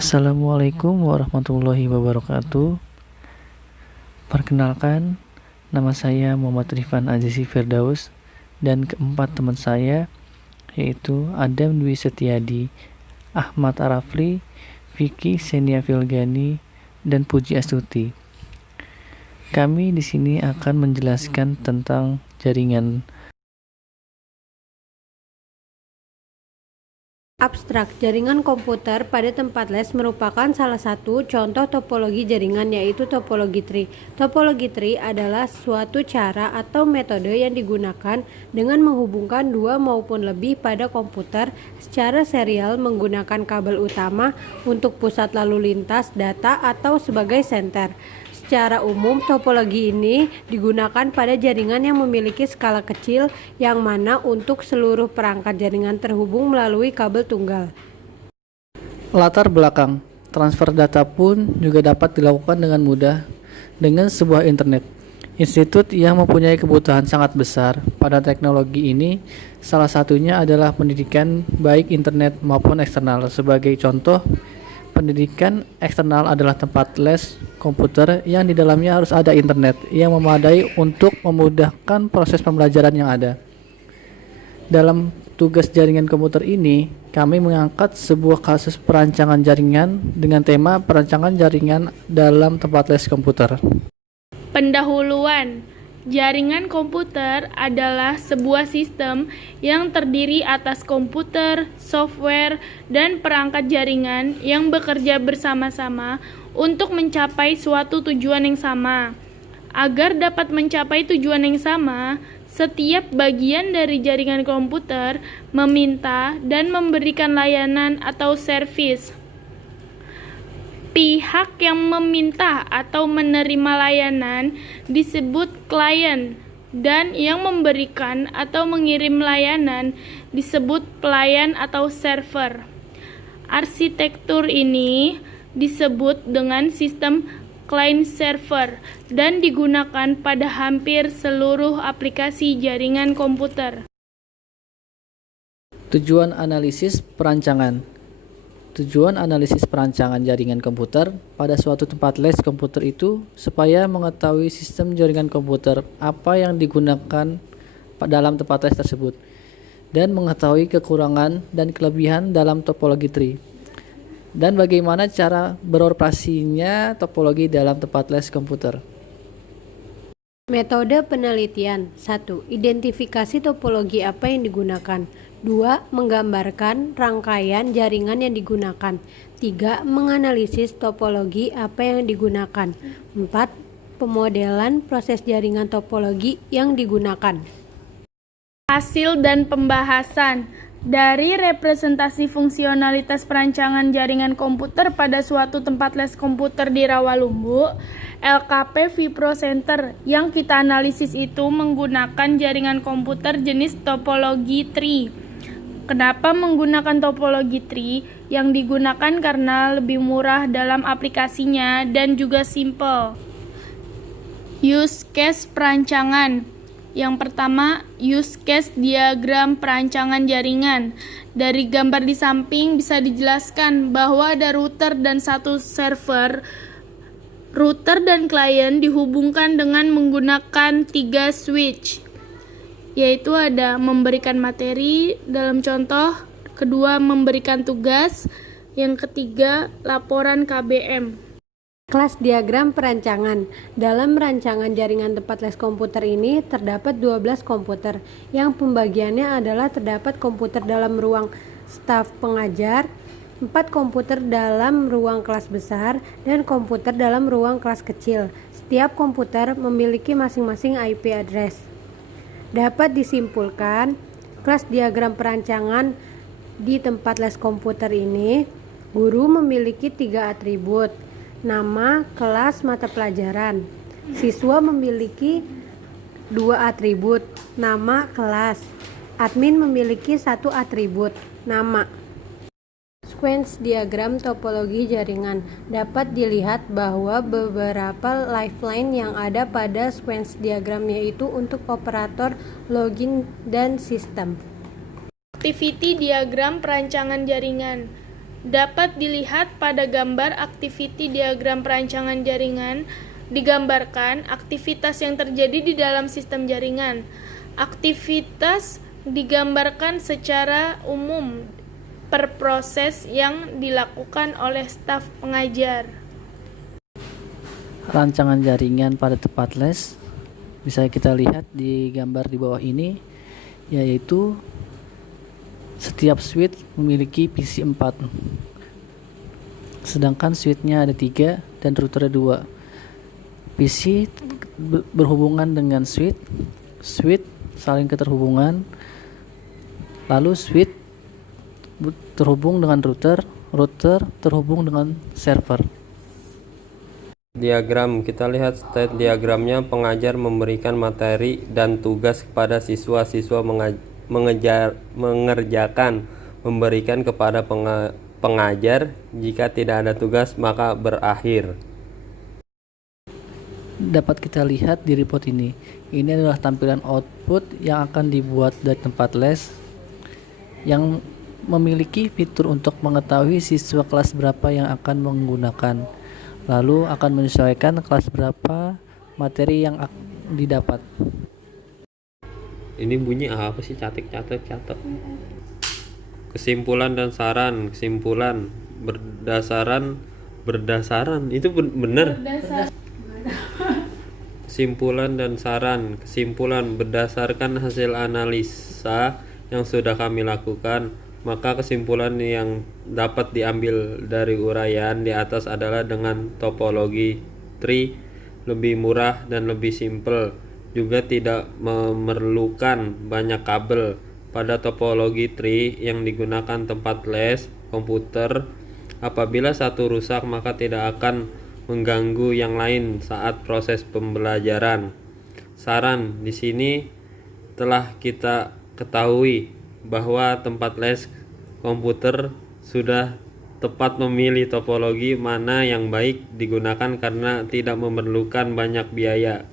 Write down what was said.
Assalamualaikum warahmatullahi wabarakatuh. Perkenalkan, nama saya Muhammad Rifan Azizi Firdaus dan keempat teman saya yaitu Adam Dwi Setiadi, Ahmad Arafli, Vicky Senia Filgani, dan Puji Astuti. Kami di sini akan menjelaskan tentang jaringan. Abstrak jaringan komputer pada tempat les merupakan salah satu contoh topologi jaringan, yaitu topologi tree. Topologi tree adalah suatu cara atau metode yang digunakan dengan menghubungkan dua maupun lebih pada komputer secara serial menggunakan kabel utama untuk pusat lalu lintas data atau sebagai senter. Secara umum, topologi ini digunakan pada jaringan yang memiliki skala kecil yang mana untuk seluruh perangkat jaringan terhubung melalui kabel tunggal. Latar belakang transfer data pun juga dapat dilakukan dengan mudah dengan sebuah internet. Institut yang mempunyai kebutuhan sangat besar pada teknologi ini salah satunya adalah pendidikan baik internet maupun eksternal. Sebagai contoh, pendidikan eksternal adalah tempat les komputer yang di dalamnya harus ada internet yang memadai untuk memudahkan proses pembelajaran yang ada. Dalam tugas jaringan komputer ini, kami mengangkat sebuah kasus perancangan jaringan dengan tema perancangan jaringan dalam tempat les komputer. Pendahuluan. Jaringan komputer adalah sebuah sistem yang terdiri atas komputer, software, dan perangkat jaringan yang bekerja bersama-sama untuk mencapai suatu tujuan yang sama. Agar dapat mencapai tujuan yang sama, setiap bagian dari jaringan komputer meminta dan memberikan layanan atau servis. Pihak yang meminta atau menerima layanan disebut klien, dan yang memberikan atau mengirim layanan disebut pelayan atau server. Arsitektur ini disebut dengan sistem client-server dan digunakan pada hampir seluruh aplikasi jaringan komputer. Tujuan analisis perancangan. Tujuan analisis perancangan jaringan komputer pada suatu tempat les komputer itu supaya mengetahui sistem jaringan komputer apa yang digunakan dalam tempat les tersebut dan mengetahui kekurangan dan kelebihan dalam topologi tree dan bagaimana cara beroperasinya topologi dalam tempat les komputer. Metode penelitian. 1. Identifikasi topologi apa yang digunakan. 2. Menggambarkan rangkaian jaringan yang digunakan. 3. Menganalisis topologi apa yang digunakan. 4. Pemodelan proses jaringan topologi yang digunakan. Hasil dan pembahasan. Dari representasi fungsionalitas perancangan jaringan komputer pada suatu tempat les komputer di Rawalumbu, LKP Vipro Center yang kita analisis itu menggunakan jaringan komputer jenis topologi tree. Kenapa menggunakan topologi tree? Yang digunakan karena lebih murah dalam aplikasinya dan juga simple. Use case perancangan. Yang pertama, use case diagram perancangan jaringan. Dari gambar di samping bisa dijelaskan bahwa ada router dan satu server. Router dan klien dihubungkan dengan menggunakan 3 switch, yaitu ada memberikan materi dalam contoh, kedua memberikan tugas, yang ketiga laporan KBM. Kelas diagram perancangan. Dalam rancangan jaringan tempat les komputer ini terdapat 12 komputer yang pembagiannya adalah terdapat komputer dalam ruang staf pengajar, 4 komputer dalam ruang kelas besar, dan komputer dalam ruang kelas kecil. Setiap komputer memiliki masing-masing IP address. Dapat disimpulkan, kelas diagram perancangan di tempat les komputer ini, guru memiliki 3 atribut. Nama, kelas, mata pelajaran. Siswa memiliki 2 atribut, nama, kelas. Admin memiliki 1 atribut, nama. Sequence diagram topologi jaringan. Dapat dilihat bahwa beberapa lifeline yang ada pada sequence diagram yaitu untuk operator, login, dan sistem. Activity diagram perancangan jaringan. dapat dilihat pada gambar activity diagram perancangan jaringan. Digambarkan aktivitas yang terjadi di dalam sistem jaringan. Aktivitas digambarkan secara umum per proses yang dilakukan oleh staf pengajar. Rancangan jaringan pada tempat les bisa kita lihat di gambar di bawah ini, yaitu setiap switch memiliki PC 4, sedangkan switchnya ada 3 dan routernya 2. PC berhubungan dengan switch saling keterhubungan, lalu switch terhubung dengan router terhubung dengan server. Diagram, kita lihat state diagramnya. Pengajar memberikan materi dan tugas kepada siswa-siswa mengerjakan, memberikan kepada pengajar. Jika tidak ada tugas maka berakhir. Dapat kita lihat di report ini. Ini adalah tampilan output yang akan dibuat dari tempat les yang memiliki fitur untuk mengetahui siswa kelas berapa yang akan menggunakan, lalu akan menyesuaikan kelas berapa materi yang didapat. Ini bunyi apa sih? Catat. Kesimpulan dan saran. Kesimpulan berdasarkan itu benar. Kesimpulan dan saran. Kesimpulan berdasarkan hasil analisa yang sudah kami lakukan, maka kesimpulan yang dapat diambil dari uraian di atas adalah dengan topologi tree lebih murah dan lebih simpel, juga tidak memerlukan banyak kabel. Pada topologi tree yang digunakan tempat les komputer, apabila satu rusak maka tidak akan mengganggu yang lain saat proses pembelajaran. Saran, di sini telah kita ketahui bahwa tempat les komputer sudah tepat memilih topologi mana yang baik digunakan karena tidak memerlukan banyak biaya.